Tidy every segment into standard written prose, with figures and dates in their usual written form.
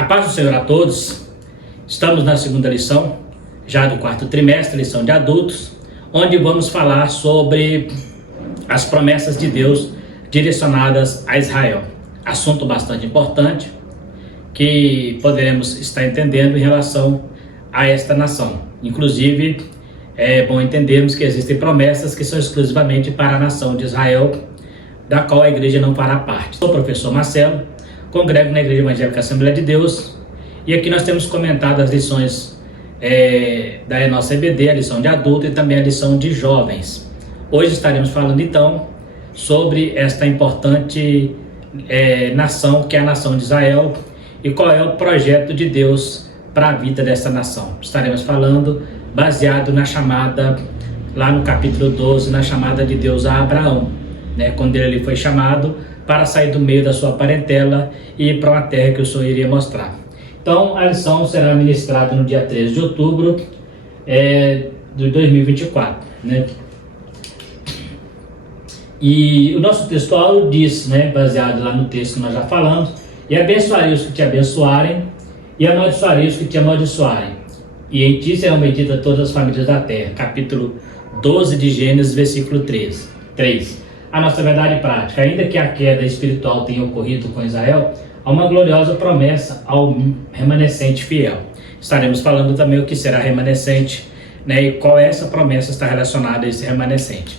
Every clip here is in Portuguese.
A paz do Senhor a todos. Estamos na segunda lição, já do quarto trimestre, lição de adultos, onde vamos falar sobre as promessas de Deus direcionadas a Israel. Assunto bastante importante que poderemos estar entendendo em relação a esta nação. Inclusive, é bom entendermos que existem promessas que são exclusivamente para a nação de Israel, da qual a igreja não fará parte. Sou o professor Marcelo, congrego na Igreja Evangélica Assembleia de Deus, e aqui nós temos comentado as lições da nossa EBD, a lição de adulto e também a lição de jovens. Hoje estaremos falando então sobre esta importante nação, que é a nação de Israel, e qual é o projeto de Deus para a vida dessa nação. Estaremos falando baseado na chamada, lá no capítulo 12, na chamada de Deus a Abraão, quando ele foi chamado para sair do meio da sua parentela e ir para uma terra que o Senhor iria mostrar. Então, a lição será ministrada no dia 13 de outubro de 2024. E o nosso textual diz, baseado lá no texto que nós já falamos: e abençoarei os que te abençoarem, e amaldiçoarei os que te amaldiçoarem, e em ti serão benditas todas as famílias da terra. Capítulo 12 de Gênesis, versículo 3. A nossa verdade prática: ainda que a queda espiritual tenha ocorrido com Israel, há uma gloriosa promessa ao remanescente fiel. Estaremos falando também o que será remanescente, e qual essa promessa está relacionada a esse remanescente.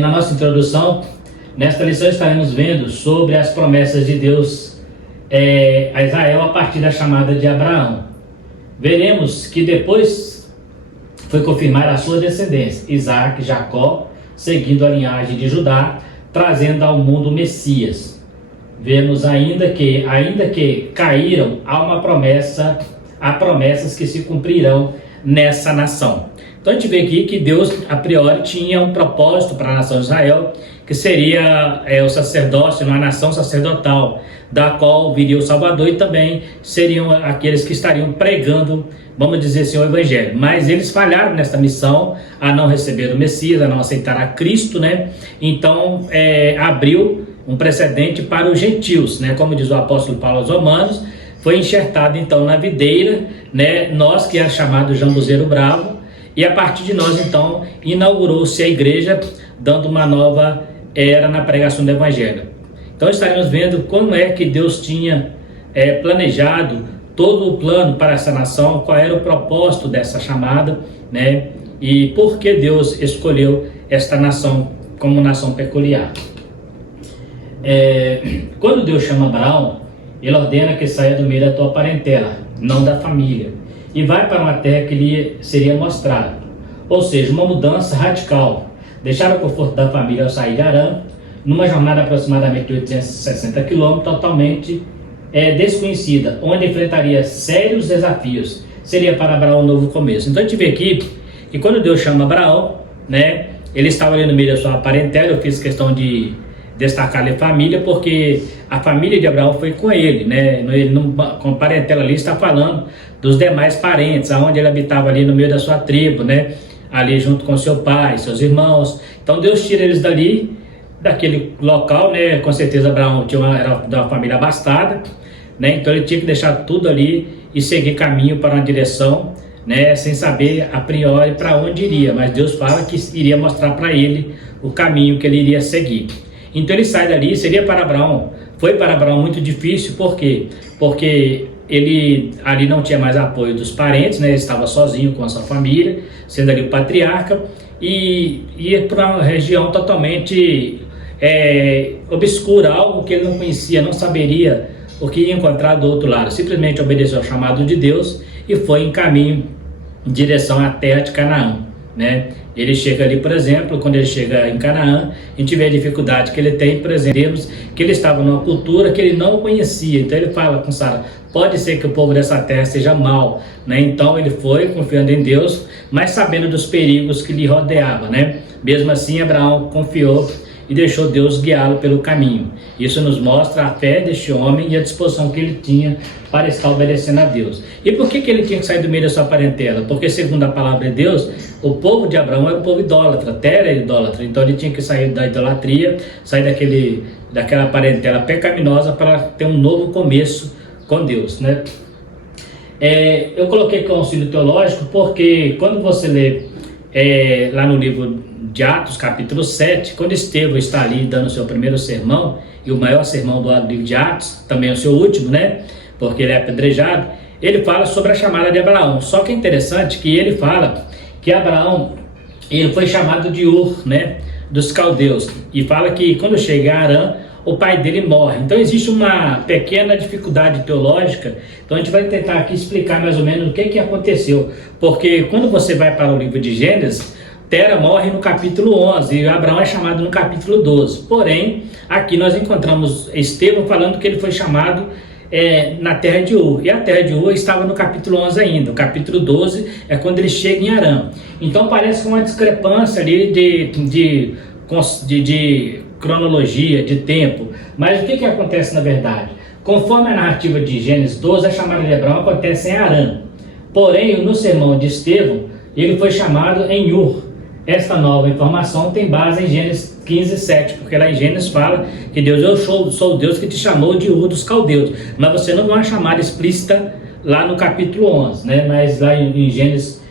Na nossa introdução, nesta lição estaremos vendo sobre as promessas de Deus a Israel a partir da chamada de Abraão. Veremos que depois foi confirmar a sua descendência, Isaac, Jacó, seguindo a linhagem de Judá, trazendo ao mundo o Messias. Vemos ainda que caíram, há promessas que se cumprirão nessa nação. Então a gente vê aqui que Deus, a priori, tinha um propósito para a nação de Israel, que seria o sacerdócio, uma nação sacerdotal, da qual viria o Salvador, e também seriam aqueles que estariam pregando, vamos dizer assim, o Evangelho. Mas eles falharam nesta missão, a não receber o Messias, a não aceitar a Cristo, Então abriu um precedente para os gentios, como diz o apóstolo Paulo aos Romanos, foi enxertado então na videira, nós que era chamado jambuzeiro bravo, e a partir de nós então inaugurou-se a igreja, dando uma nova era na pregação do Evangelho. Então estaremos vendo como é que Deus tinha planejado todo o plano para essa nação, qual era o propósito dessa chamada, e por que Deus escolheu esta nação como nação peculiar. Quando Deus chama Abraão, ele ordena que saia do meio da tua parentela, não da família, e vai para uma terra que lhe seria mostrada. Ou seja, uma mudança radical. Deixar o conforto da família ao sair de Harã, numa jornada aproximadamente de 860 quilômetros, totalmente desconhecida, onde enfrentaria sérios desafios. Seria para Abraão um novo começo. Então a gente vê aqui que quando Deus chama Abraão, ele estava ali no meio da sua parentela. Eu fiz questão de destacar ali a família, porque a família de Abraão foi com ele, com parentela ali está falando dos demais parentes, aonde ele habitava ali no meio da sua tribo, ali junto com seu pai, seus irmãos. Então Deus tira eles dali, daquele local, com certeza Abraão era de uma família abastada, então ele tinha que deixar tudo ali e seguir caminho para uma direção, sem saber a priori para onde iria, mas Deus fala que iria mostrar para ele o caminho que ele iria seguir. Então ele sai dali, foi para Abraão muito difícil. Por quê? Porque ele ali não tinha mais apoio dos parentes, ele estava sozinho com a sua família, sendo ali o patriarca, e ia para uma região totalmente obscura, algo que ele não conhecia, não saberia o que ia encontrar do outro lado. Simplesmente obedeceu ao chamado de Deus e foi em caminho em direção à terra de Canaã. Ele chega ali, por exemplo, quando ele chega em Canaã, a gente vê a dificuldade que ele tem, por exemplo, que ele estava numa cultura que ele não conhecia. Então ele fala com Sara: pode ser que o povo dessa terra seja mau, Então ele foi confiando em Deus, mas sabendo dos perigos que lhe rodeavam, Mesmo assim, Abraão confiou e deixou Deus guiá-lo pelo caminho. Isso nos mostra a fé deste homem e a disposição que ele tinha para estar obedecendo a Deus. E por que ele tinha que sair do meio da sua parentela? Porque, segundo a palavra de Deus, o povo de Abraão era um povo idólatra, a terra era idólatra. Então ele tinha que sair da idolatria, sair daquela parentela pecaminosa para ter um novo começo com Deus, né? Eu coloquei com auxílio teológico porque quando você lê lá no livro de Atos, capítulo 7, quando Estevão está ali dando o seu primeiro sermão, e o maior sermão do livro de Atos, também o seu último, né? Porque ele é apedrejado, ele fala sobre a chamada de Abraão. Só que é interessante que ele fala que Abraão, ele foi chamado de Ur, né? Dos caldeus. E fala que quando chega em Harã, o pai dele morre. Então existe uma pequena dificuldade teológica. Então a gente vai tentar aqui explicar mais ou menos o que aconteceu. Porque quando você vai para o livro de Gênesis, Tera morre no capítulo 11 e Abraão é chamado no capítulo 12. Porém, aqui nós encontramos Estevão falando que ele foi chamado na terra de Ur. E a terra de Ur estava no capítulo 11 ainda. O capítulo 12 é quando ele chega em Harã. Então parece uma discrepância ali de cronologia, de tempo. Mas o que acontece na verdade? Conforme a narrativa de Gênesis 12, a chamada de Abraão acontece em Harã. Porém, no sermão de Estevão, ele foi chamado em Ur. Esta nova informação tem base em Gênesis 15, 7, porque lá em Gênesis fala que Deus, eu sou o Deus que te chamou de Ur dos caldeus, mas você não vai uma chamada explícita lá no capítulo 11, né? Mas lá em Gênesis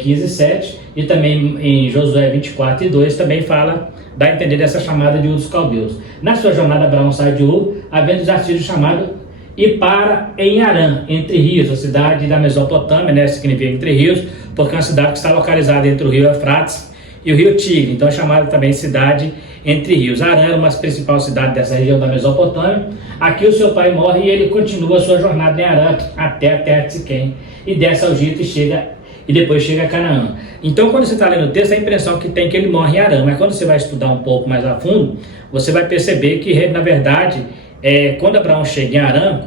15, 7 e também em Josué 24 e 2 também dá a entender dessa chamada de Ur dos caldeus. Na sua jornada, Abraão sai de Ur, havendo já sido chamado e para em Harã, entre rios, a cidade da Mesopotâmia, né? Significa entre rios, porque é uma cidade que está localizada entre o rio Eufrates e o rio Tigre, então é chamada também cidade entre rios. Harã era uma principal cidade dessa região da Mesopotâmia. Aqui o seu pai morre e ele continua a sua jornada em Harã até a terra de Siquém, e desce ao Egito e depois chega a Canaã. Então quando você está lendo o texto, a impressão que tem que ele morre em Harã, mas quando você vai estudar um pouco mais a fundo, você vai perceber que na verdade, quando Abraão chega em Harã,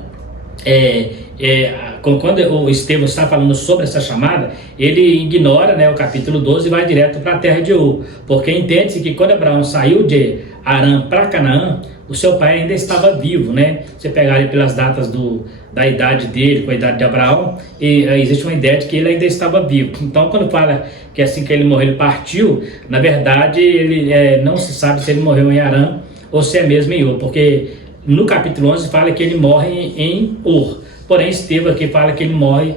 quando o Estevão está falando sobre essa chamada, ele ignora, né, o capítulo 12 e vai direto para a terra de Ur, porque entende-se que quando Abraão saiu de Harã para Canaã, o seu pai ainda estava vivo, né? Você pegar ali pelas datas da idade dele com a idade de Abraão, existe uma ideia de que ele ainda estava vivo. Então quando fala que assim que ele morreu ele partiu, na verdade ele não se sabe se ele morreu em Harã ou se é mesmo em Ur, porque no capítulo 11 fala que ele morre em Ur. Porém, Estevão aqui fala que ele morre,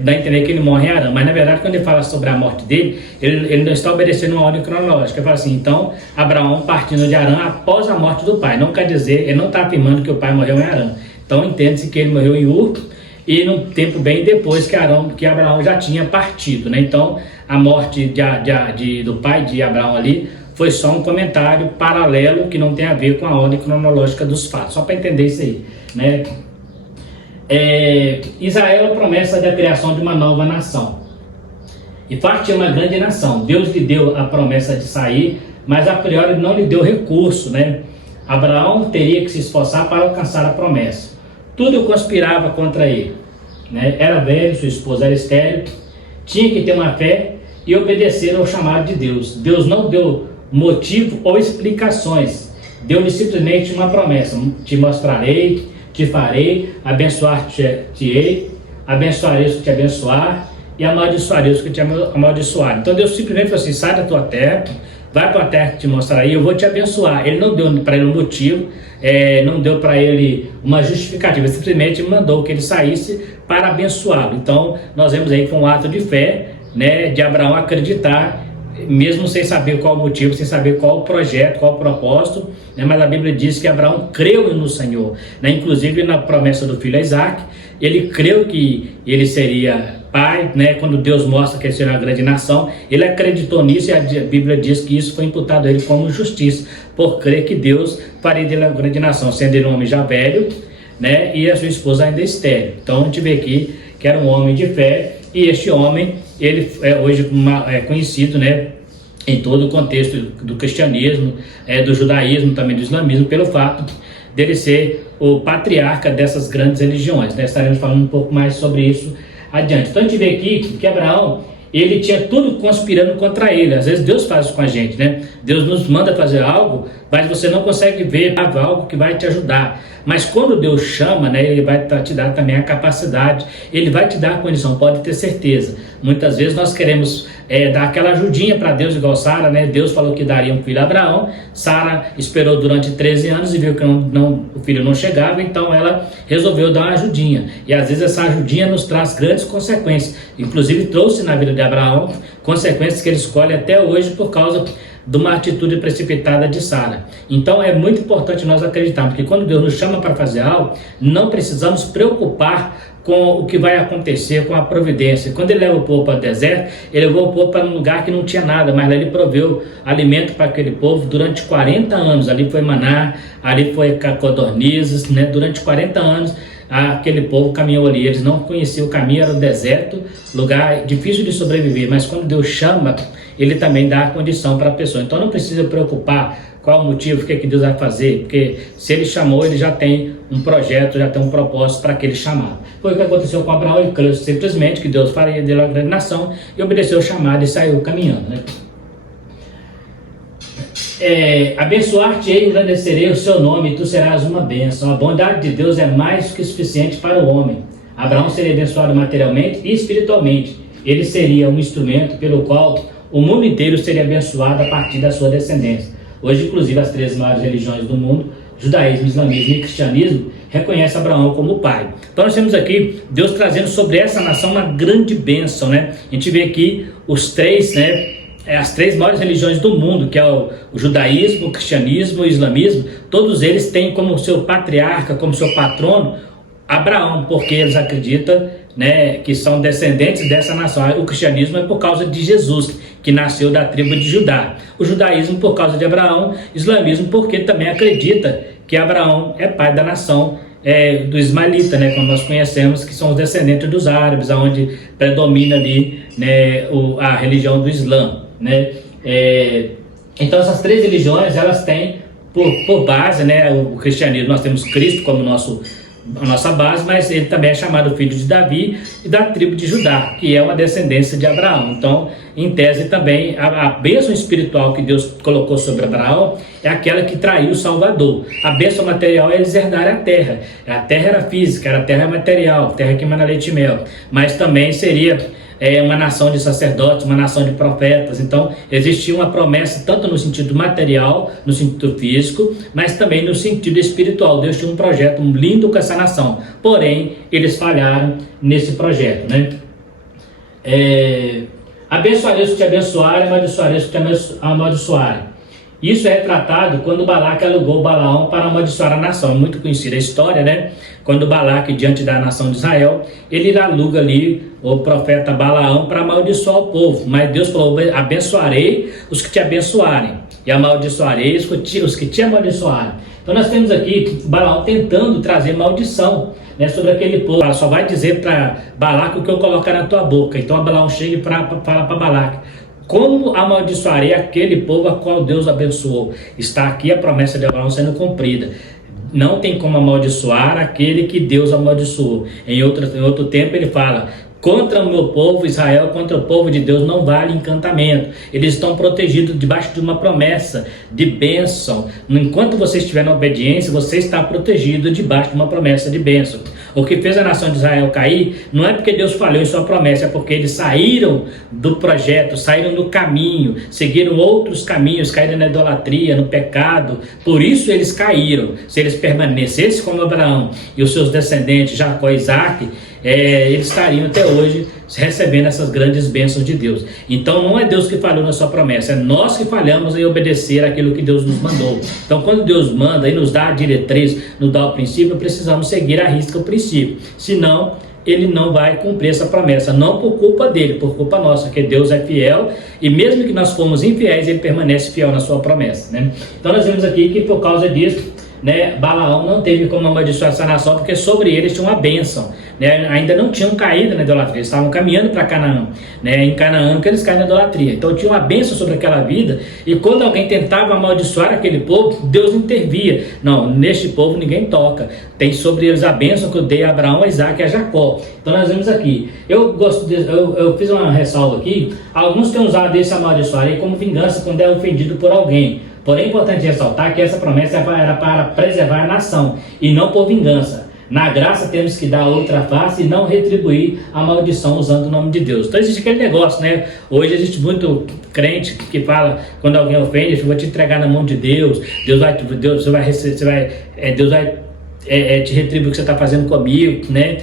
dá a entender que ele morre em Harã. Mas na verdade, quando ele fala sobre a morte dele, ele não está obedecendo uma ordem cronológica. Ele fala assim, então, Abraão partindo de Harã após a morte do pai. Não quer dizer, ele não está afirmando que o pai morreu em Harã. Então, entende-se que ele morreu em Ur e num tempo bem depois que Abraão já tinha partido, né? Então, a morte do pai de Abraão ali foi só um comentário paralelo que não tem a ver com a ordem cronológica dos fatos. Só para entender isso aí, né? Israel é a promessa da criação de uma nova nação. E parte é uma grande nação. Deus lhe deu a promessa de sair, mas a priori não lhe deu recurso, né? Abraão teria que se esforçar para alcançar a promessa. Tudo conspirava contra ele, né? Era velho, sua esposa era estéril, tinha que ter uma fé e obedecer ao chamado de Deus. Deus não deu motivo ou explicações, deu-lhe simplesmente uma promessa: te mostrarei, te farei, abençoar-te-ei, abençoarei os que te abençoar e amaldiçoarei os que te amaldiçoar. Então Deus simplesmente falou assim: sai da tua terra, vai para a terra que te mostrarei, eu vou te abençoar. Ele não deu para ele um motivo, não deu para ele uma justificativa, simplesmente mandou que ele saísse para abençoá-lo. Então nós vemos aí que foi um ato de fé, né, de Abraão acreditar, mesmo sem saber qual o motivo, sem saber qual o projeto, qual o propósito, né? Mas a Bíblia diz que Abraão creu no Senhor, né? Inclusive na promessa do filho Isaac, ele creu que ele seria pai, né? Quando Deus mostra que ele seria uma grande nação, ele acreditou nisso e a Bíblia diz que isso foi imputado a ele como justiça, por crer que Deus faria dele uma grande nação, sendo ele um homem já velho, né? E a sua esposa ainda estéril. Então a gente vê aqui que era um homem de fé, e este homem, ele hoje é conhecido, né, em todo o contexto do cristianismo, do judaísmo, também do islamismo, pelo fato dele ser o patriarca dessas grandes religiões, né? Estaremos falando um pouco mais sobre isso adiante. Então a gente vê aqui que Abraão, ele tinha tudo conspirando contra ele. Às vezes Deus faz isso com a gente, né? Deus nos manda fazer algo, mas você não consegue ver algo que vai te ajudar. Mas quando Deus chama, né, ele vai te dar também a capacidade, ele vai te dar a condição, pode ter certeza. Muitas vezes nós queremos dar aquela ajudinha para Deus, igual Sara, né? Deus falou que daria um filho a Abraão. Sara esperou durante 13 anos e viu que o filho não chegava, então ela resolveu dar uma ajudinha. E às vezes essa ajudinha nos traz grandes consequências. Inclusive trouxe na vida de Abraão consequências que ele escolhe até hoje por causa de uma atitude precipitada de Sara. Então é muito importante nós acreditarmos que quando Deus nos chama para fazer algo, não precisamos preocupar com o que vai acontecer, com a providência. Quando ele leva o povo para o deserto, ele levou o povo para um lugar que não tinha nada, mas lá ele proveu alimento para aquele povo durante 40 anos. Ali foi maná, ali foi codornizes, né? Durante 40 anos aquele povo caminhou ali. Eles não conheciam o caminho, era o deserto, lugar difícil de sobreviver, mas quando Deus chama, ele também dá a condição para a pessoa. Então não precisa preocupar qual o motivo, o que, que Deus vai fazer, porque se ele chamou, ele já tem um projeto, já tem um propósito para aquele chamado. Foi o que aconteceu com Abraão. Ele creu simplesmente que Deus faria dele uma grande nação e obedeceu o chamado e saiu caminhando, né? Abençoar-te e engrandecerei o seu nome, e tu serás uma bênção. A bondade de Deus é mais que suficiente para o homem. Abraão seria abençoado materialmente e espiritualmente. Ele seria um instrumento pelo qual o mundo inteiro seria abençoado a partir da sua descendência. Hoje, inclusive, as 3 maiores religiões do mundo, judaísmo, islamismo e cristianismo, reconhecem Abraão como pai. Então nós temos aqui Deus trazendo sobre essa nação uma grande bênção, né? A gente vê aqui os 3, né? As 3 maiores religiões do mundo, que é o judaísmo, o cristianismo e o islamismo, todos eles têm como seu patriarca, como seu patrono, Abraão, porque eles acreditam, né, que são descendentes dessa nação. O cristianismo é por causa de Jesus, que nasceu da tribo de Judá. O judaísmo por causa de Abraão, o islamismo porque também acredita que Abraão é pai da nação do ismaelita, né, como nós conhecemos, que são os descendentes dos árabes, onde predomina ali, né, a religião do Islã, né? Então essas 3 religiões, elas têm por base, né, o cristianismo. Nós temos Cristo como a nossa base, mas ele também é chamado filho de Davi e da tribo de Judá, que é uma descendência de Abraão. Então, em tese também, a bênção espiritual que Deus colocou sobre Abraão é aquela que traiu o Salvador. A bênção material é eles herdarem a terra. A terra era física, era terra material, terra que emana leite e mel, mas também seria uma nação de sacerdotes, uma nação de profetas. Então existia uma promessa tanto no sentido material, no sentido físico, mas também no sentido espiritual. Deus tinha um projeto lindo com essa nação, porém eles falharam nesse projeto, né? Abençoarei os que te abençoarem, amaldiçoarei os que te amaldiçoarem. Isso é retratado quando Balaque alugou Balaão para amaldiçoar a nação. É muito conhecida a história, né? Quando Balaque, diante da nação de Israel, ele aluga ali o profeta Balaão para amaldiçoar o povo. Mas Deus falou: abençoarei os que te abençoarem e amaldiçoarei os que te amaldiçoarem. Então nós temos aqui Balaão tentando trazer maldição, né, sobre aquele povo. Ela só vai dizer para Balaque o que eu colocar na tua boca. Então Balaão chega e fala para Balaque: como amaldiçoarei aquele povo a qual Deus abençoou? Está aqui a promessa de Abraão sendo cumprida. Não tem como amaldiçoar aquele que Deus amaldiçoou. Em outro tempo ele fala: contra o meu povo Israel, contra o povo de Deus não vale encantamento. Eles estão protegidos debaixo de uma promessa de bênção. Enquanto você estiver na obediência, você está protegido debaixo de uma promessa de bênção. O que fez a nação de Israel cair não é porque Deus falhou em sua promessa, é porque eles saíram do projeto, saíram do caminho, seguiram outros caminhos, caíram na idolatria, no pecado. Por isso eles caíram. Se eles permanecessem como Abraão e os seus descendentes, Jacó e Isaac, eles estariam até hoje recebendo essas grandes bênçãos de Deus. Então não é Deus que falhou na sua promessa, é nós que falhamos em obedecer aquilo que Deus nos mandou. Então quando Deus manda e nos dá a diretriz, nos dá o princípio, precisamos seguir à risca o princípio, senão ele não vai cumprir essa promessa, não por culpa dele, por culpa nossa, porque Deus é fiel, e mesmo que nós fomos infiéis, ele permanece fiel na sua promessa, né? Então nós vemos aqui que por causa disso, né, Balaão não teve como amaldiçoar essa nação, porque sobre eles tinha uma bênção, né? Ainda não tinham caído na idolatria, eles estavam caminhando para Canaã, né? Em Canaã que eles caem na idolatria. Então tinha uma bênção sobre aquela vida, e quando alguém tentava amaldiçoar aquele povo, Deus intervia. Não, neste povo ninguém toca, tem sobre eles a bênção que eu dei a Abraão, a Isaac e a Jacó. Então nós vemos aqui, eu fiz uma ressalva aqui, alguns têm usado esse amaldiçoar aí como vingança quando é ofendido por alguém. Porém é importante ressaltar que essa promessa era para preservar a nação e não por vingança. Na graça temos que dar outra face e não retribuir a maldição usando o nome de Deus. Então existe aquele negócio, né? Hoje existe muito crente que fala, quando alguém ofende, eu vou te entregar na mão de Deus, Deus vai te retribuir o que você está fazendo comigo, né?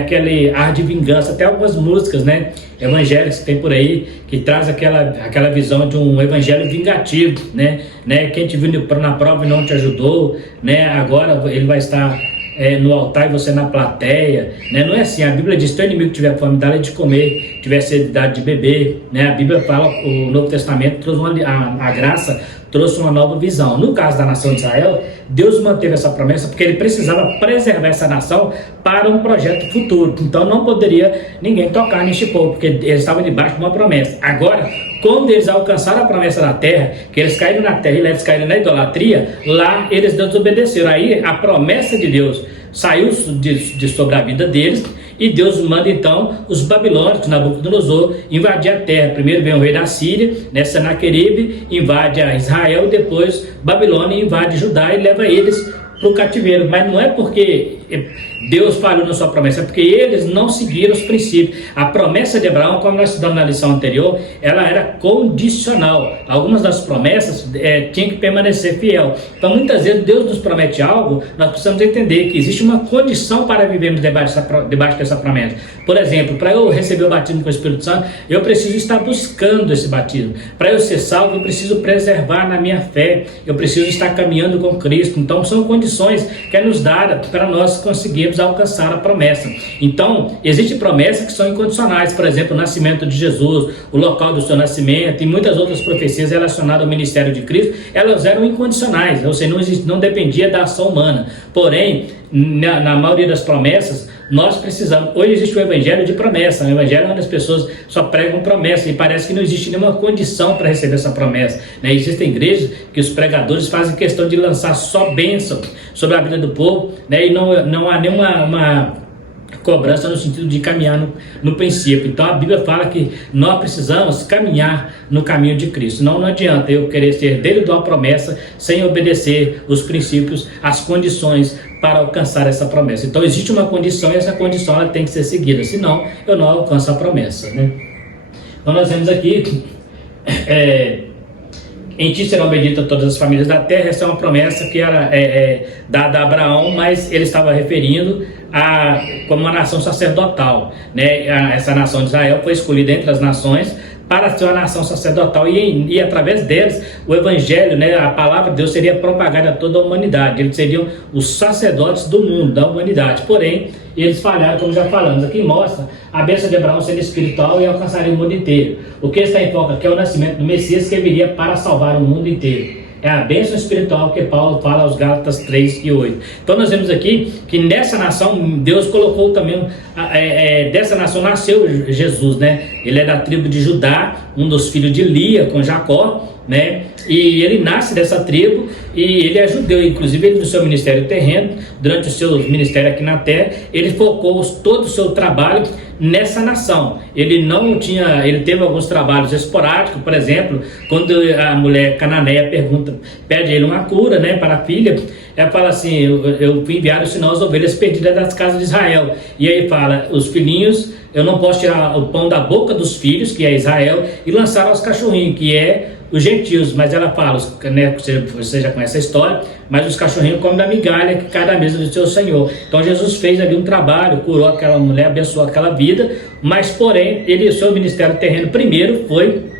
Aquele ar de vingança, até algumas músicas, né, evangélicas que tem por aí, que traz aquela visão de um evangelho vingativo, né? Quem te viu na prova e não te ajudou, né? Agora ele vai estar no altar e você na plateia, né? Não é assim. A Bíblia diz: teu inimigo tiver fome, dá-lhe de comer, tiver sede, dá de beber, né? A Bíblia fala, o Novo Testamento trouxe a graça trouxe uma nova visão. No caso da nação de Israel, Deus manteve essa promessa porque ele precisava preservar essa nação para um projeto futuro. Então não poderia ninguém tocar neste povo, porque eles estavam debaixo de uma promessa. Agora, quando eles alcançaram a promessa da terra, que eles caíram na terra e eles caíram na idolatria, lá eles desobedeceram. Aí a promessa de Deus saiu sobre a vida deles, e Deus manda então os babilônios, Nabucodonosor, invadir a terra. Primeiro vem o rei da Síria, Senaqueribe, invade a Israel, depois Babilônia invade Judá e leva eles para o cativeiro. Mas não é porque Deus falhou na sua promessa, é porque eles não seguiram os princípios. A promessa de Abraão, como nós estudamos na lição anterior, ela era condicional. Algumas das promessas tinham que permanecer fiel. Então muitas vezes Deus nos promete algo, nós precisamos entender que existe uma condição para vivermos debaixo dessa promessa. Por exemplo, para eu receber o batismo com o Espírito Santo, eu preciso estar buscando esse batismo. Para eu ser salvo, eu preciso preservar na minha fé, eu preciso estar caminhando com Cristo. Então são condições que é nos dada para nós conseguirmos alcançar a promessa. Então, existem promessas que são incondicionais, por exemplo, o nascimento de Jesus, o local do seu nascimento e muitas outras profecias relacionadas ao ministério de Cristo, elas eram incondicionais, ou seja, não dependia da ação humana. Porém, na maioria das promessas, nós precisamos. Hoje existe o evangelho de promessa, o evangelho onde as pessoas só pregam promessa e parece que não existe nenhuma condição para receber essa promessa, né? Existem igrejas que os pregadores fazem questão de lançar só bênção sobre a vida do povo, né? E não há nenhuma cobrança no sentido de caminhar no princípio. Então a Bíblia fala que nós precisamos caminhar no caminho de Cristo. Não adianta eu querer ser herdeiro de uma promessa sem obedecer os princípios, as condições para alcançar essa promessa. Então existe uma condição e essa condição ela tem que ser seguida, senão eu não alcanço a promessa, né? Então nós vemos aqui em ti serão benditas todas as famílias da terra. Essa é uma promessa que era dada a Abraão, mas ele estava referindo como uma nação sacerdotal, né? Essa nação de Israel foi escolhida entre as nações para ser uma nação sacerdotal e através deles o evangelho, né, a palavra de Deus seria propagada a toda a humanidade. Eles seriam os sacerdotes do mundo, da humanidade. Porém, eles falharam, como já falamos. Aqui mostra a bênção de Abraão sendo espiritual e alcançaria o mundo inteiro. O que está em foco aqui é o nascimento do Messias que viria para salvar o mundo inteiro. É a bênção espiritual que Paulo fala aos Gálatas 3 e 8. Então nós vemos aqui que nessa nação, Deus colocou também, dessa nação nasceu Jesus, né? Ele é da tribo de Judá, um dos filhos de Lia com Jacó, né? E ele nasce dessa tribo e ele é judeu. Inclusive ele no seu ministério terreno, durante o seu ministério aqui na terra, ele focou todo o seu trabalho nessa nação. Ele teve alguns trabalhos esporádicos, por exemplo, quando a mulher cananeia pede a ele uma cura, né, para a filha, ela fala assim: eu fui enviar o sinal às ovelhas perdidas das casas de Israel. E aí fala: os filhinhos, eu não posso tirar o pão da boca dos filhos, que é Israel, e lançar aos cachorrinhos, que é os gentios. Mas ela fala, né, você já conhece a história, mas os cachorrinhos comem da migalha que cai da mesa do seu Senhor. Então Jesus fez ali um trabalho, curou aquela mulher, abençoou aquela vida, mas porém, o seu ministério terreno primeiro foi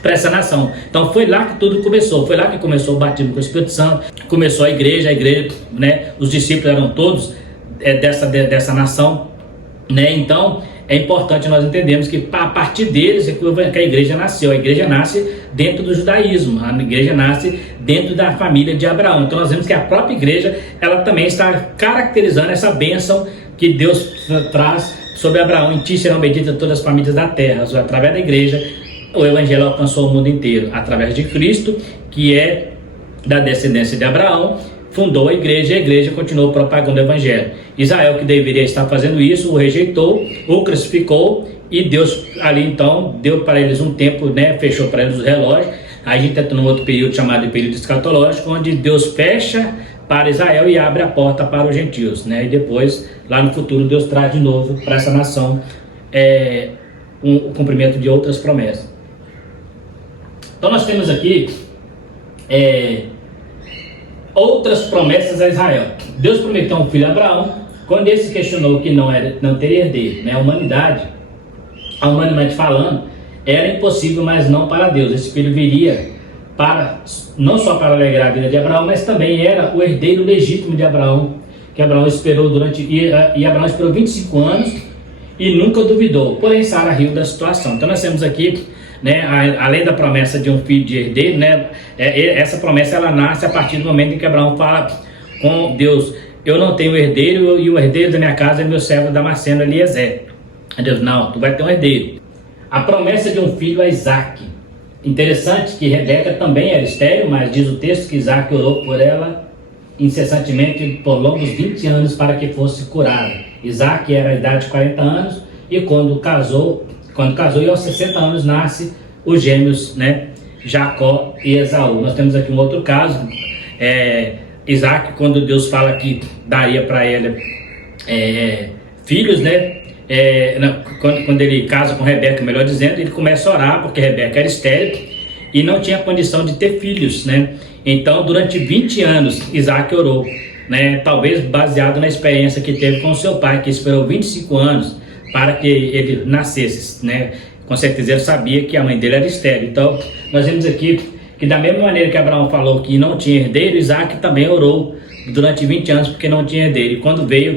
para essa nação. Então foi lá que tudo começou, foi lá que começou o batismo com o Espírito Santo, começou a igreja, né, os discípulos eram todos dessa nação, né? Então é importante nós entendermos que a partir deles é que a igreja nasceu. A igreja nasce dentro do judaísmo, a igreja nasce dentro da família de Abraão. Então nós vemos que a própria igreja, ela também está caracterizando essa bênção que Deus traz sobre Abraão. Em ti serão benditas todas as famílias da terra. Através da igreja, o evangelho alcançou o mundo inteiro. Através de Cristo, que é da descendência de Abraão, fundou a igreja e a igreja continuou propagando o evangelho. Israel, que deveria estar fazendo isso, o rejeitou, o crucificou, e Deus ali então deu para eles um tempo, né, fechou para eles os relógios. A gente está num outro período chamado de período escatológico, onde Deus fecha para Israel e abre a porta para os gentios, né? E depois, lá no futuro, Deus traz de novo para essa nação o cumprimento de outras promessas. Então nós temos aqui outras promessas a Israel. Deus prometeu um filho a Abraão, quando ele se questionou que não teria herdeiro, né? Humanamente falando, era impossível, mas não para Deus. Esse filho viria não só para alegrar a vida de Abraão, mas também era o herdeiro legítimo de Abraão, que Abraão esperou e Abraão esperou 25 anos e nunca duvidou. Porém, Sara riu da situação. Então nós temos aqui, né, além da promessa de um filho de herdeiro, né, essa promessa ela nasce a partir do momento em que Abraão fala com Deus: eu não tenho herdeiro e o herdeiro da minha casa é meu servo Damasceno Eliezer. Deus: não, tu vai ter um herdeiro. A promessa de um filho a Isaac. Interessante que Rebeca também era estéril, mas diz o texto que Isaac orou por ela incessantemente por longos 20 anos para que fosse curada. Isaac era a idade de 40 anos e quando casou e aos 60 anos nasce os gêmeos, né, Jacó e Esaú. Nós temos aqui um outro caso, Isaac, quando Deus fala que daria para ele filhos, né, quando ele casa com Rebeca, melhor dizendo, ele começa a orar, porque Rebeca era estéril e não tinha condição de ter filhos, né? Então, durante 20 anos, Isaac orou, né? Talvez baseado na experiência que teve com seu pai, que esperou 25 anos para que ele nascesse, né? Com certeza ele sabia que a mãe dele era estéril. Então, nós vemos aqui que da mesma maneira que Abraão falou que não tinha herdeiro, Isaac também orou durante 20 anos porque não tinha herdeiro. E quando veio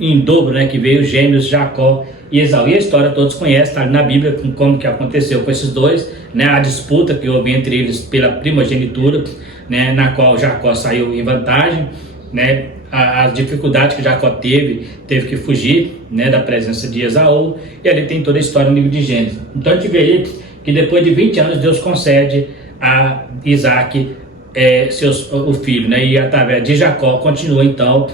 em dobro, né, que veio os gêmeos Jacó e Esaú. E a história todos conhecem, está na Bíblia como que aconteceu com esses dois, né, a disputa que houve entre eles pela primogenitura, né, na qual Jacó saiu em vantagem, né, as dificuldades que Jacó teve que fugir, né, da presença de Esaú, e ali tem toda a história no livro de Gênesis. Então a gente vê aí que depois de 20 anos Deus concede a Isaac o filho, né, e através de Jacó continua então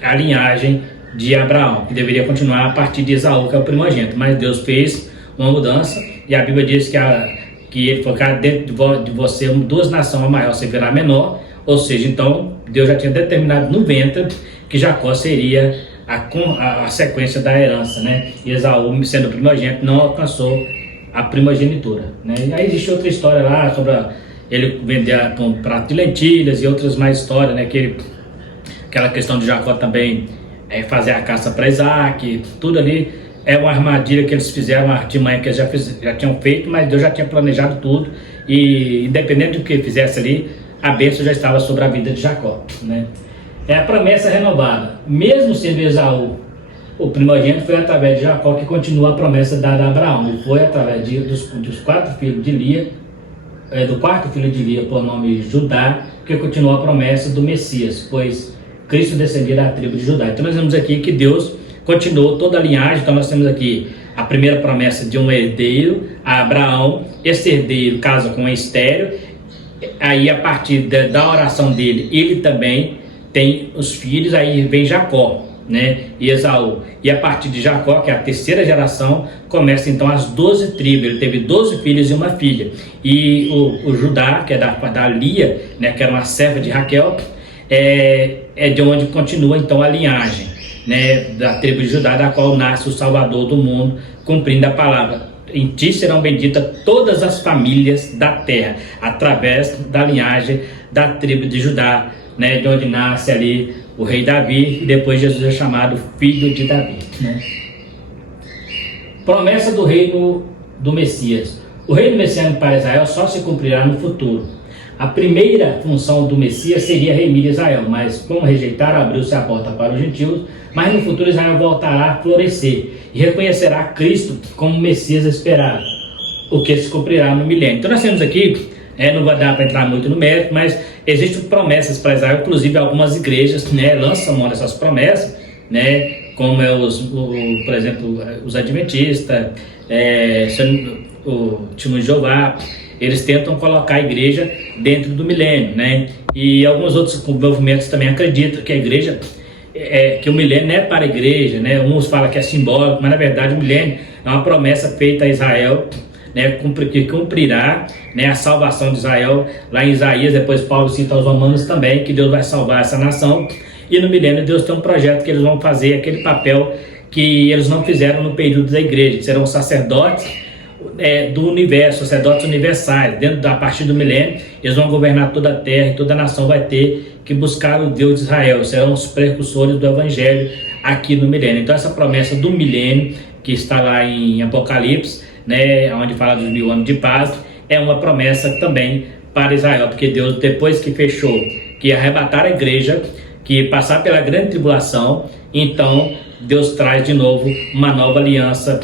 a linhagem de Abraão, que deveria continuar a partir de Esaú, que é o primogênito, mas Deus fez uma mudança e a Bíblia diz que ele falou: dentro de você duas nações, a maior servirá a menor, ou seja, então Deus já tinha determinado no ventre que Jacó seria a sequência da herança, né? E Esaú, sendo primogênito, não alcançou a primogenitura, né? E aí existe outra história lá sobre ele vender um prato de lentilhas e outras mais histórias, né? Aquela questão de Jacó também fazer a caça para Isaac, tudo ali é uma armadilha que eles fizeram, uma artimanha que eles já tinham feito, mas Deus já tinha planejado tudo e independente do que fizesse ali, a bênção já estava sobre a vida de Jacó, né? É a promessa renovada, mesmo sendo Esaú o primogênito, foi através de Jacó que continua a promessa dada a Abraão, e foi através dos 4 filhos de Lia, do quarto filho de Lia, por nome Judá, que continua a promessa do Messias, pois Cristo descendia da tribo de Judá. Então nós vemos aqui que Deus continuou toda a linhagem. Então nós temos aqui a primeira promessa de um herdeiro a Abraão. Esse herdeiro casa com um estéril. Aí a partir da oração dele, ele também tem os filhos. Aí vem Jacó, né, e Esaú. E a partir de Jacó, que é a terceira geração, começa então as 12 tribos. Ele teve 12 filhos e uma filha. E o Judá, que é da Lia, né, que era uma serva de Raquel, é de onde continua então a linhagem, né, da tribo de Judá, da qual nasce o Salvador do mundo, cumprindo a palavra: em ti serão benditas todas as famílias da terra, através da linhagem da tribo de Judá, né, de onde nasce ali o rei Davi, e depois Jesus é chamado filho de Davi, né? Promessa do reino do Messias. O reino messiânico para Israel só se cumprirá no futuro. A primeira função do Messias seria remir Israel, mas como rejeitaram, abriu-se a porta para os gentios, mas no futuro Israel voltará a florescer e reconhecerá Cristo como Messias esperado, o que se cumprirá no milênio. Então nós temos aqui, não vai dar para entrar muito no mérito, mas existem promessas para Israel, inclusive algumas igrejas, né, lançam mão dessas promessas, né, como por exemplo, os adventistas, o Testemunho de Jeová. Eles tentam colocar a igreja dentro do milênio, né? E alguns outros movimentos também acreditam que a igreja, que o milênio não é para a igreja, né? Uns falam que é simbólico, mas na verdade o milênio é uma promessa feita a Israel, né, que cumprirá, né, a salvação de Israel. Lá em Isaías, depois Paulo cita aos Romanos também, que Deus vai salvar essa nação. E no milênio Deus tem um projeto que eles vão fazer aquele papel que eles não fizeram no período da igreja, que serão sacerdotes do universo, sacerdotes universais. A partir do milênio, eles vão governar toda a terra e toda a nação vai ter que buscar o Deus de Israel, serão os precursores do evangelho aqui no milênio. Então essa promessa do milênio, que está lá em Apocalipse, né, onde fala dos 1000 anos de paz, é uma promessa também para Israel, porque Deus, depois que fechou, que ia arrebatar a igreja, que ia passar pela grande tribulação, então Deus traz de novo uma nova aliança,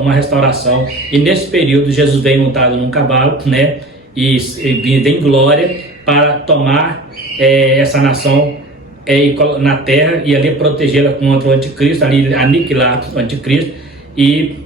uma restauração. E nesse período Jesus vem montado num cavalo, né, e vindo em glória para tomar essa nação na terra e ali protegê-la contra o anticristo, ali aniquilar o anticristo. E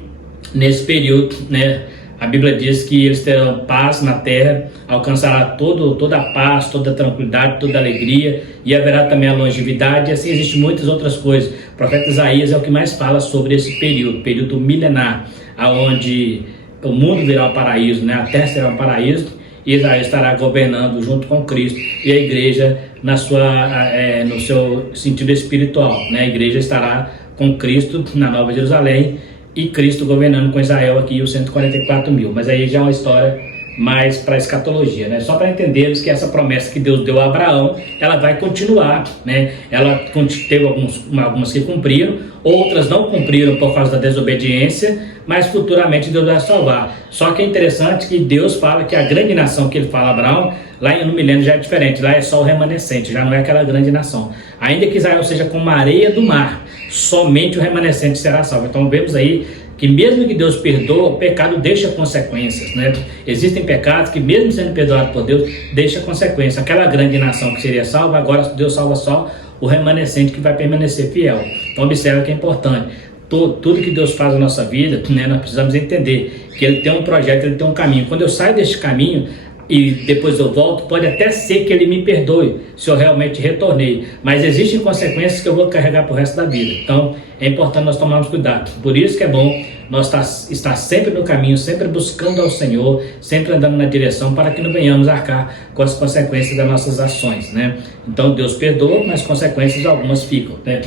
nesse período, né, a Bíblia diz que eles terão paz na terra, alcançará toda a paz, toda a tranquilidade, toda a alegria, e haverá também a longevidade, e assim existem muitas outras coisas. O profeta Isaías é o que mais fala sobre esse período milenar, onde o mundo virá um paraíso, né? A terra será um paraíso, e Israel estará governando junto com Cristo, e a igreja no seu sentido espiritual, né? A igreja estará com Cristo na Nova Jerusalém, e Cristo governando com Israel aqui os 144 mil. Mas aí já é uma história mais para escatologia, né? Só para entendermos que essa promessa que Deus deu a Abraão, ela vai continuar, né? Ela teve algumas que cumpriram, outras não cumpriram por causa da desobediência, mas futuramente Deus vai salvar. Só que é interessante que Deus fala que a grande nação que ele fala a Abraão, lá no milênio já é diferente, lá é só o remanescente, já não é aquela grande nação. Ainda que Israel seja como a areia do mar, somente o remanescente será salvo. Então vemos aí que mesmo que Deus perdoa, o pecado deixa consequências, né? Existem pecados que mesmo sendo perdoados por Deus, deixa consequências. Aquela grande nação que seria salva, agora Deus salva só o remanescente que vai permanecer fiel. Então observa que é importante. Tudo que Deus faz na nossa vida, né, nós precisamos entender que Ele tem um projeto, Ele tem um caminho. Quando eu saio deste caminho e depois eu volto, pode até ser que Ele me perdoe, se eu realmente retornei. Mas existem consequências que eu vou carregar para o resto da vida. Então é importante nós tomarmos cuidado. Por isso que é bom nós estar sempre no caminho, sempre buscando ao Senhor, sempre andando na direção, para que não venhamos arcar com as consequências das nossas ações, né? Então Deus perdoa, mas consequências algumas ficam, né?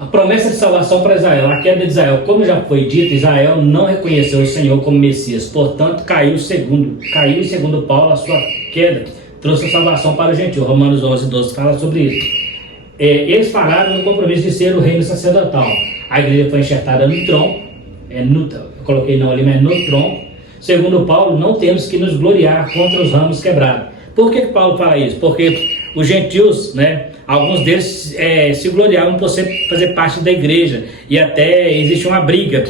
A promessa de salvação para Israel, a queda de Israel, como já foi dito, Israel não reconheceu o Senhor como Messias, portanto caiu segundo Paulo, a sua queda trouxe a salvação para o gentio. Romanos 11:12 fala sobre isso. Eles falaram no compromisso de ser o reino sacerdotal. A igreja foi enxertada no tronco, eu coloquei não ali, mas no tronco. Segundo Paulo, não temos que nos gloriar contra os ramos quebrados. Por que Paulo fala isso? Porque os gentios, né, alguns deles se gloriavam por fazer parte da igreja, e até existe uma briga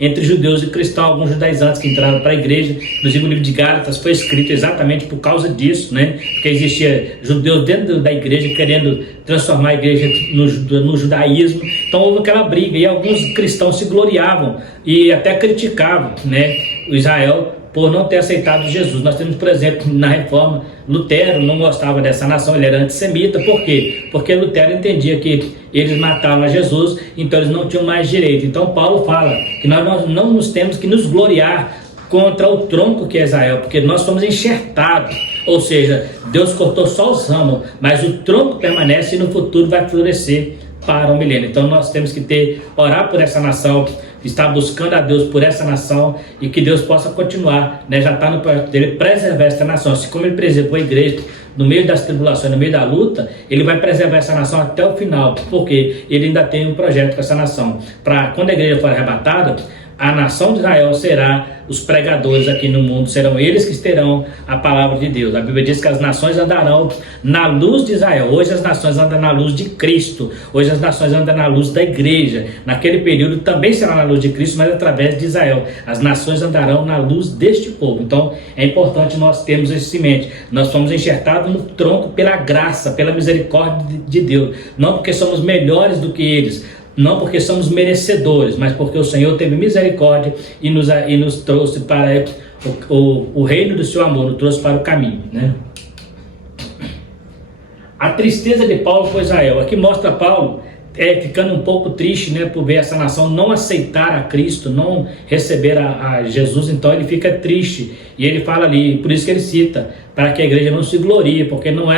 entre judeus e cristãos. Alguns judaizantes que entraram para a igreja, inclusive o livro de Gálatas foi escrito exatamente por causa disso, né? Porque existia judeus dentro da igreja querendo transformar a igreja no judaísmo. Então houve aquela briga, e alguns cristãos se gloriavam e até criticavam, né, o Israel por não ter aceitado Jesus. Nós temos, por exemplo, na Reforma, Lutero não gostava dessa nação, ele era antissemita. Por quê? Porque Lutero entendia que eles matavam a Jesus, então eles não tinham mais direito. Então Paulo fala que nós não nos temos que nos gloriar contra o tronco que é Israel, porque nós somos enxertados, ou seja, Deus cortou só os ramos, mas o tronco permanece e no futuro vai florescer para o milênio. Então nós temos que orar por essa nação, estar buscando a Deus por essa nação, e que Deus possa continuar, né? Já está no projeto dele preservar essa nação. Assim como ele preservou a igreja no meio das tribulações, no meio da luta, ele vai preservar essa nação até o final, porque ele ainda tem um projeto com essa nação, para quando a igreja for arrebatada, a nação de Israel será os pregadores aqui no mundo, serão eles que terão a palavra de Deus. A Bíblia diz que as nações andarão na luz de Israel. Hoje as nações andam na luz de Cristo, hoje as nações andam na luz da igreja. Naquele período também será na luz de Cristo, mas através de Israel. As nações andarão na luz deste povo. Então é importante nós termos isso em mente. Nós fomos enxertados no tronco pela graça, pela misericórdia de Deus, não porque somos melhores do que eles, não porque somos merecedores, mas porque o Senhor teve misericórdia e nos trouxe para o reino do seu amor, nos trouxe para o caminho, né? A tristeza de Paulo com Israel. Aqui mostra Paulo ficando um pouco triste, né, por ver essa nação não aceitar a Cristo, não receber a Jesus. Então ele fica triste, e ele fala ali, por isso que ele cita, para que a igreja não se glorie, porque ele não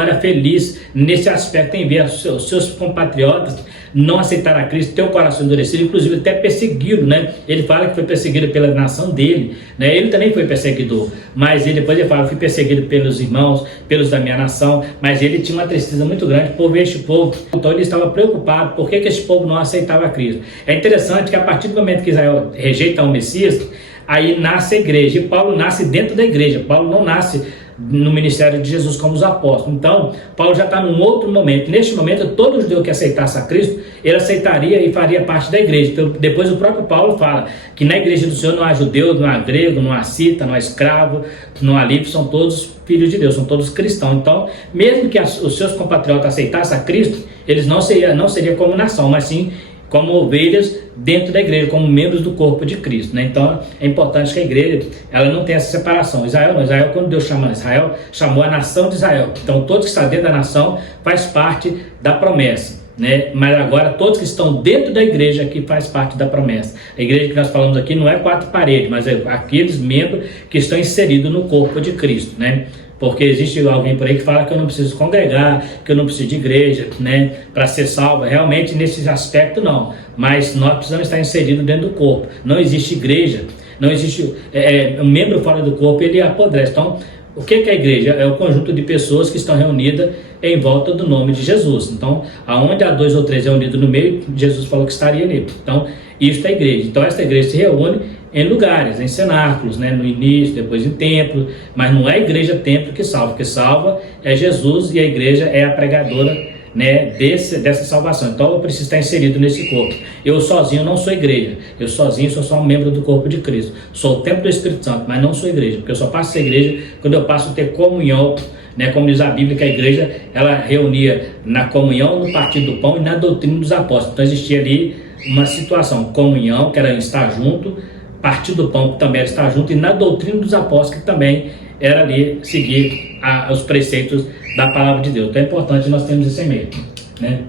era feliz nesse aspecto, em ver os seus compatriotas não aceitar a Cristo, ter o coração endurecido, inclusive até perseguido, né? Ele fala que foi perseguido pela nação dele, né? Ele também foi perseguidor, mas depois ele fala, fui perseguido pelos irmãos, pelos da minha nação, mas ele tinha uma tristeza muito grande por ver este povo. Então ele estava preocupado, por que esse povo não aceitava a Cristo. É interessante que a partir do momento que Israel rejeita o Messias, aí nasce a igreja, e Paulo nasce dentro da igreja. Paulo não nasce no ministério de Jesus como os apóstolos. Então Paulo já está num outro momento. Neste momento, todo judeu que aceitasse a Cristo, ele aceitaria e faria parte da igreja. Então, depois o próprio Paulo fala que na igreja do Senhor não há judeu, não há grego, não há cita, não há escravo, não há livre, são todos filhos de Deus, são todos cristãos. Então, mesmo que os seus compatriotas aceitassem a Cristo, eles não seriam como nação, mas sim como ovelhas dentro da igreja, como membros do corpo de Cristo, né? Então é importante que a igreja ela não tenha essa separação. Israel, quando Deus chama Israel, chamou a nação de Israel. Então todos que estão dentro da nação faz parte da promessa, né? Mas agora todos que estão dentro da igreja aqui faz parte da promessa. A igreja que nós falamos aqui não é quatro paredes, mas é aqueles membros que estão inseridos no corpo de Cristo, né? Porque existe alguém por aí que fala que eu não preciso congregar, que eu não preciso de igreja, né, para ser salvo. Realmente nesse aspecto não, mas nós precisamos estar inseridos dentro do corpo. Não existe igreja, não existe um membro fora do corpo, ele apodrece. Então o que é a igreja? É o conjunto de pessoas que estão reunidas em volta do nome de Jesus. Então aonde há 2 ou 3 reunidos no meio, Jesus falou que estaria nele. Então isso é a igreja. Então essa igreja se reúne em lugares, em cenáculos, né? No início, depois em templo, mas não é a igreja templo que salva, o que salva é Jesus, e a igreja é a pregadora, né, dessa salvação. Então eu preciso estar inserido nesse corpo. Eu sozinho não sou igreja, eu sozinho sou só um membro do corpo de Cristo, sou o templo do Espírito Santo, mas não sou igreja, porque eu só passo a ser igreja quando eu passo a ter comunhão, né, como diz a Bíblia, que a igreja ela reunia na comunhão, no partir do pão e na doutrina dos apóstolos. Então existia ali uma situação, comunhão, que era estar junto, partir do pão, que também era estar junto, e na doutrina dos apóstolos, que também era ali seguir os preceitos da palavra de Deus. Então é importante nós termos esse meio, né?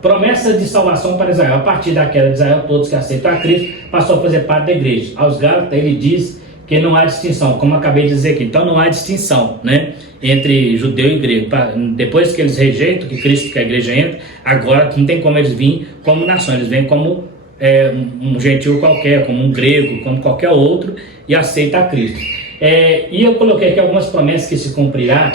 Promessa de salvação para Israel. A partir da queda de Israel, todos que aceitam a Cristo passou a fazer parte da igreja. Aos Gálatas ele diz que não há distinção, como acabei de dizer aqui. Então não há distinção, né, entre judeu e grego. Depois que eles rejeitam que Cristo, que a igreja entra, agora não tem como eles virem como nação, eles vêm como um gentil qualquer, como um grego, como qualquer outro, e aceita a Cristo. E eu coloquei aqui algumas promessas que se cumprirá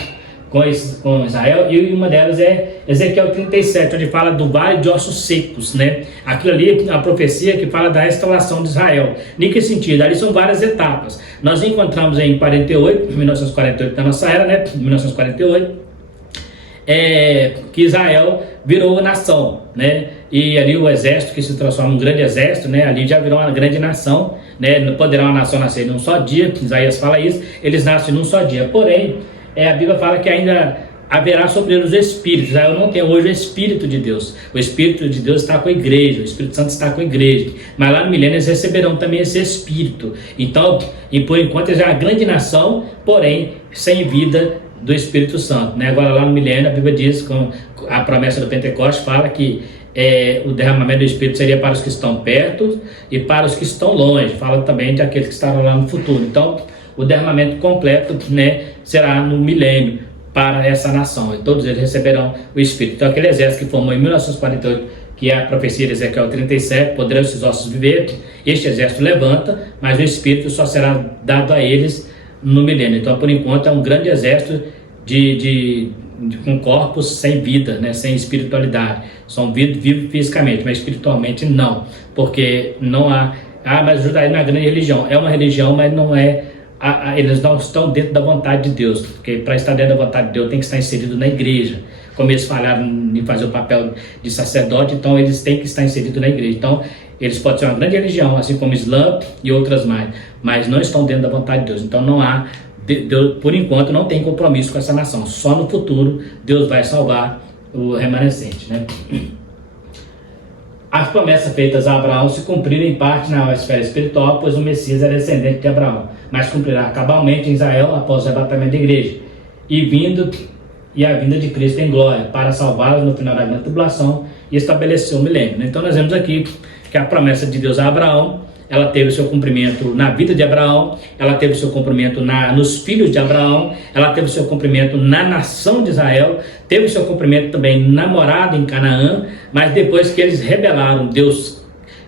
com Israel, e uma delas é Ezequiel 37, onde fala do vale de ossos secos, né? Aquilo ali é a profecia que fala da restauração de Israel. Em que sentido? Ali são várias etapas. Nós encontramos em 1948 da nossa era, né? 1948, que Israel virou nação, né? E ali o exército que se transforma em um grande exército, né? Ali já virou uma grande nação, né? Não poderá uma nação nascer num só dia, Isaías fala isso, eles nascem num só dia. Porém, a Bíblia fala que ainda haverá sobre eles os espíritos. Israel não tem hoje o Espírito de Deus. O Espírito de Deus está com a igreja, o Espírito Santo está com a igreja. Mas lá no milênio eles receberão também esse Espírito. Então, e por enquanto eles é uma grande nação, porém sem vida do Espírito Santo, né? Agora lá no milênio a Bíblia diz, com a promessa do Pentecostes, fala que o derramamento do Espírito seria para os que estão perto e para os que estão longe. Fala também de aqueles que estarão lá no futuro. Então o derramamento completo, né, será no milênio para essa nação, e todos eles receberão o Espírito. Então aquele exército que formou em 1948, que é a profecia de Ezequiel 37, poderão esses ossos viver, este exército levanta, mas o Espírito só será dado a eles no milênio. Então por enquanto é um grande exército com corpos sem vida, né, sem espiritualidade. São vivos fisicamente, mas espiritualmente não, porque não há... mas o judaísmo é uma grande religião. É uma religião, mas não é... eles não estão dentro da vontade de Deus, porque para estar dentro da vontade de Deus tem que estar inserido na igreja. Como eles falharam em fazer o papel de sacerdote, então eles têm que estar inseridos na igreja. Então eles podem ser uma grande religião, assim como o Islã e outras mais, mas não estão dentro da vontade de Deus. Então não há, Deus, por enquanto não tem compromisso com essa nação. Só no futuro Deus vai salvar o remanescente, né? As promessas feitas a Abraão se cumpriram em parte na esfera espiritual, pois o Messias é descendente de Abraão, mas cumprirá cabalmente em Israel após o arrebatamento da igreja, e vindo e a vinda de Cristo em glória, para salvá-los no final da grande tribulação e estabelecer o milênio. Então nós vemos aqui que a promessa de Deus a Abraão, ela teve o seu cumprimento na vida de Abraão, ela teve o seu cumprimento nos filhos de Abraão, ela teve o seu cumprimento na nação de Israel, teve o seu cumprimento também na morada em Canaã, mas depois que eles rebelaram, Deus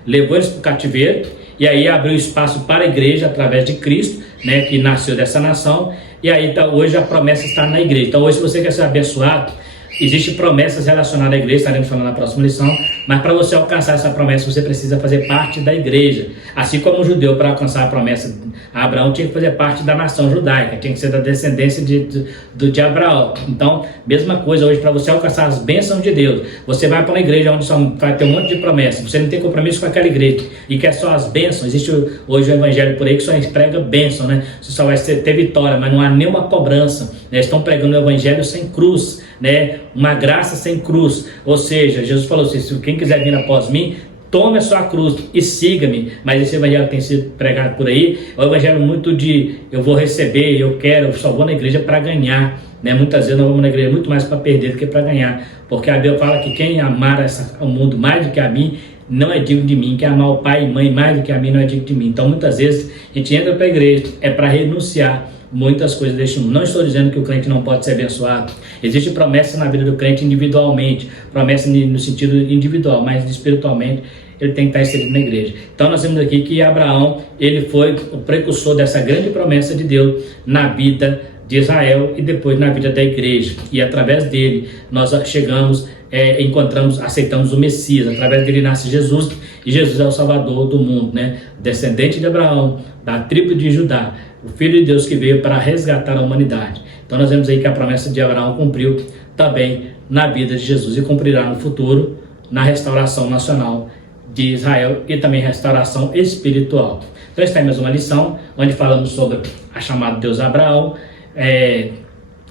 levou eles para o cativeiro, e aí abriu espaço para a igreja através de Cristo, né, que nasceu dessa nação, e aí hoje a promessa está na igreja. Então hoje, se você quer ser abençoado, existem promessas relacionadas à igreja, estaremos falando na próxima lição, mas para você alcançar essa promessa, você precisa fazer parte da igreja. Assim como o judeu, para alcançar a promessa, Abraão tinha que fazer parte da nação judaica, tinha que ser da descendência de Abraão. Então, mesma coisa hoje, para você alcançar as bênçãos de Deus, você vai para uma igreja onde só vai ter um monte de promessas, você não tem compromisso com aquela igreja e quer só as bênçãos. Existe hoje o evangelho por aí que só prega bênção, né? Você só vai ter vitória, mas não há nenhuma cobrança, né? Estão pregando o evangelho sem cruz, né? Uma graça sem cruz. Ou seja, Jesus falou assim: se quem quiser vir após mim, tome a sua cruz e siga-me. Mas esse evangelho tem sido pregado por aí, é um evangelho muito de eu vou receber, eu quero, eu só vou na igreja para ganhar, né? Muitas vezes nós vamos na igreja muito mais para perder do que para ganhar, porque a Bíblia fala que quem amar o mundo mais do que a mim não é digno de mim, quem amar o pai e mãe mais do que a mim não é digno de mim. Então muitas vezes a gente entra para a igreja é para renunciar muitas coisas deste mundo. Não estou dizendo que o crente não pode ser abençoado. Existe promessa na vida do crente individualmente, promessa no sentido individual, mas espiritualmente ele tem que estar inserido na igreja. Então nós vemos aqui que Abraão, ele foi o precursor dessa grande promessa de Deus na vida de Israel e depois na vida da igreja. E através dele nós chegamos, encontramos, aceitamos o Messias. Através dele nasce Jesus, e Jesus é o Salvador do mundo, né? Descendente de Abraão, da tribo de Judá, o Filho de Deus que veio para resgatar a humanidade. Então nós vemos aí que a promessa de Abraão cumpriu também na vida de Jesus e cumprirá no futuro na restauração nacional de Israel e também restauração espiritual. Então está aí mais uma lição onde falamos sobre a chamada de Deus a Abraão.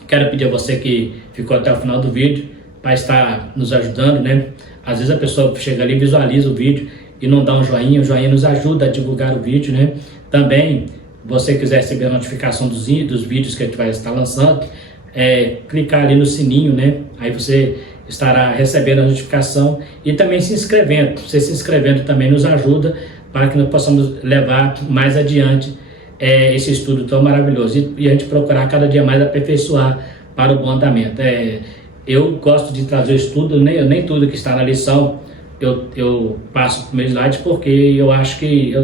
Quero pedir a você que ficou até o final do vídeo para estar nos ajudando, né? Às vezes a pessoa chega ali, visualiza o vídeo e não dá um joinha. O joinha nos ajuda a divulgar o vídeo, né? Também, você quiser receber a notificação dos vídeos que a gente vai estar lançando, clicar ali no sininho, né? Aí você estará recebendo a notificação e também se inscrevendo. Você se inscrevendo também nos ajuda para que nós possamos levar mais adiante esse estudo tão maravilhoso e a gente procurar cada dia mais aperfeiçoar para o bom andamento. Eu gosto de trazer o estudo, nem tudo que está na lição eu passo para o meu slide, porque eu acho que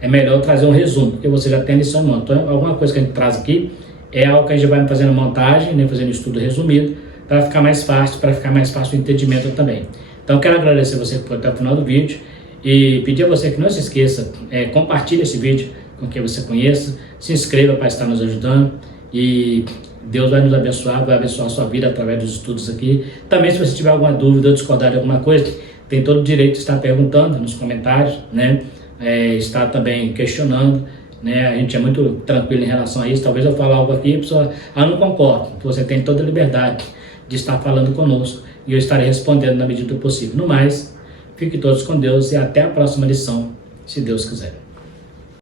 é melhor trazer um resumo, porque você já tem a lição em mão. Então alguma coisa que a gente traz aqui é algo que a gente vai fazendo montagem, né, fazendo estudo resumido, para ficar mais fácil o entendimento também. Então quero agradecer você por até o final do vídeo e pedir a você que não se esqueça, compartilhe esse vídeo com quem você conheça, se inscreva para estar nos ajudando e Deus vai nos abençoar, vai abençoar a sua vida através dos estudos aqui. Também, se você tiver alguma dúvida ou discordar de alguma coisa, tem todo o direito de estar perguntando nos comentários, né? Está também questionando, né? A gente é muito tranquilo em relação a isso. Talvez eu fale algo aqui e a pessoa, não concordo. Você tem toda a liberdade de estar falando conosco e eu estarei respondendo na medida do possível. No mais, fiquem todos com Deus e até a próxima lição, se Deus quiser.